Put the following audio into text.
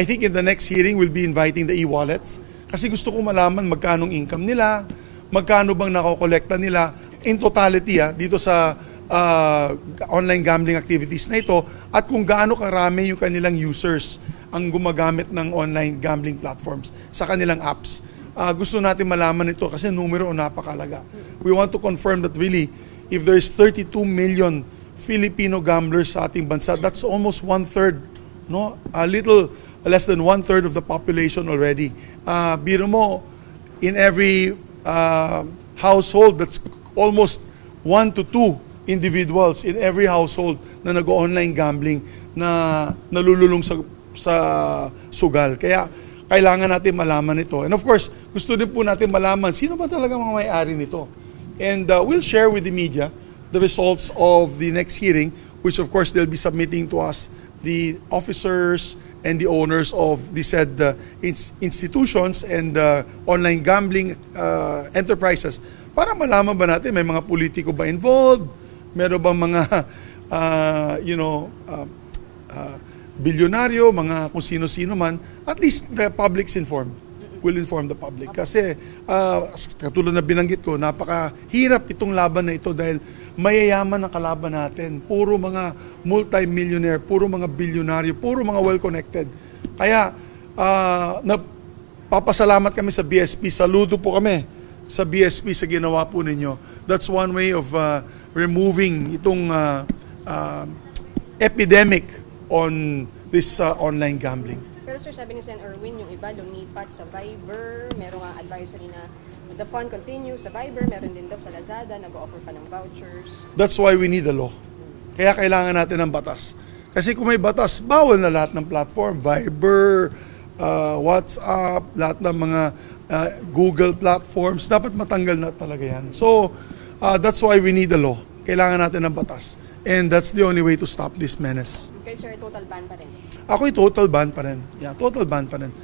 I think in the next hearing, we'll be inviting the e-wallets kasi gusto ko malaman magkano income nila, magkano bang nakokolekta nila in totality dito sa online gambling activities na ito at kung gaano karami yung kanilang users ang gumagamit ng online gambling platforms sa kanilang apps. Gusto natin malaman ito kasi numero napakalaga. We want to confirm that really if there's 32 million Filipino gamblers sa ating bansa, that's almost 1/3, no? A little less than 1/3 of the population already. Biro mo, in every household, that's almost 1 to 2 individuals in every household na nag-online gambling na nalululong sa sugal. Kaya kailangan natin malaman ito. And of course, gusto din po natin malaman sino ba talaga mga may-ari nito. And we'll share with the media the results of the next hearing, which of course they'll be submitting to us, the officers and the owners of the said institutions and online gambling enterprises. Para malaman ba natin may mga politiko ba involved? Meron bang mga bilyonaryo, mga kung sino-sino man, at least the public's informed. Will inform the public. Kasi katulad na binanggit ko, napakahirap itong laban na ito dahil mayayaman ang kalaban natin. Puro mga multi-millionaire, puro mga bilyonaryo, puro mga well-connected. Kaya papasalamat kami sa BSP. Saludo po kami sa BSP sa ginawa po ninyo. That's one way of removing itong epidemic on this online gambling. Pero sir, sabi ni Sen. Erwin, yung iba lumipat sa Viber, merong advisory na the fun continues sa Viber, meron din daw sa Lazada, nag-offer pa ng vouchers. That's why we need a law. Kaya kailangan natin ng batas. Kasi kung may batas, bawal na lahat ng platform, Viber, WhatsApp, lahat ng mga Google platforms, dapat matanggal na talaga yan. So, that's why we need a law. Kailangan natin ng batas. And that's the only way to stop this menace. Okay sir, total ban pa rin? Ako'y total ban pa rin. Yeah, total ban pa rin.